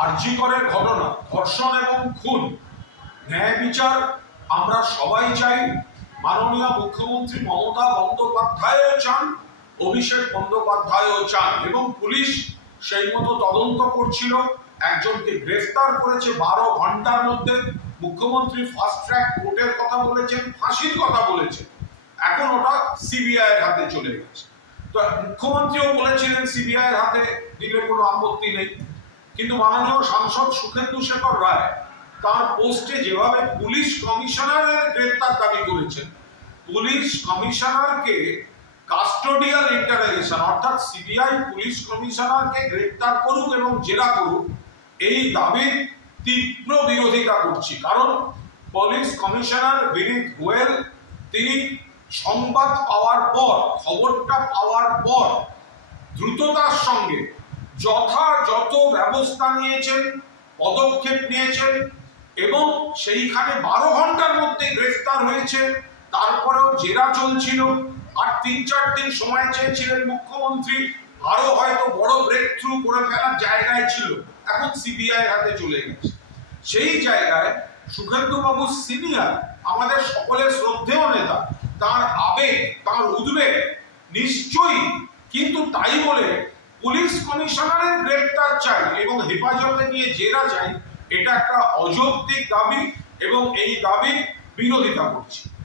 আর্জিকরের ঘটনা ধর্ষণ এবং খুন ন্যায় বিচার আমরা সবাই চাই মাননীয় মুখ্যমন্ত্রী মমতা বন্দ্যোপাধ্যায়ও চান অভিষেক বন্দ্যোপাধ্যায়ও চান এবং পুলিশ সেই মতো তদন্ত করছিল একজনকে গ্রেফতার করেছে বারো ঘন্টার মধ্যে মুখ্যমন্ত্রী ফাস্ট ট্র্যাক কোর্টের কথা বলেছেন ফাঁসির কথা বলেছেন এখন ওটা সিবিআই এর হাতে চলে গেছে তো মুখ্যমন্ত্রীও বলেছিলেন সিবিআই এর হাতে দিলে কোনো আপত্তি নেই কিন্তু মাননীয় সাংসদ সুখেন্দু শেখর রায় তার পোস্টে যেভাবে পুলিশ কমিশনারের গ্রেপ্তার দাবি করেছেন পুলিশ কমিশনারকে কাস্টোডিয়াল ইন্টারোগেশন অর্থাৎ সিবিআই পুলিশ কমিশনারকে গ্রেপ্তার করুক এবং জেরা করুক এই দাবির তীব্র বিরোধিতা করছি কারণ পুলিশ কমিশনার বিনীত গোয়েল তিনি সংবাদ পাওয়ার পর খবরটা পাওয়ার পর দ্রুততার সঙ্গে যথাযথ ব্যবস্থা নিয়েছেন পদক্ষেপ নিয়েছেন এবং সেইখানে বারো ঘন্টার মধ্যে গ্রেফতার হয়েছে তারপরেও জেরা চলছিল আর তিন চার দিন সময় চেয়েছিলেন মুখ্যমন্ত্রী আরো হয়তো বড় ব্রেক থ্রু করে ফেলার জায়গায় ছিল এখন সিবিআই হাতে চলে গেছে সেই জায়গায় সুখেন্দুবাবু সিনিয়র আমাদের সকলের শ্রদ্ধেয় নেতা তার আবেগ তার উদ্বেগ নিশ্চয়ই কিন্তু তাই বলে পুলিশ কমিশনারের গ্রেপ্তার চাই এবং হেফাজতে নিয়ে জেরা চাই এটা একটা অযৌক্তিক দাবি এবং এই দাবি বিরোধিতা করছে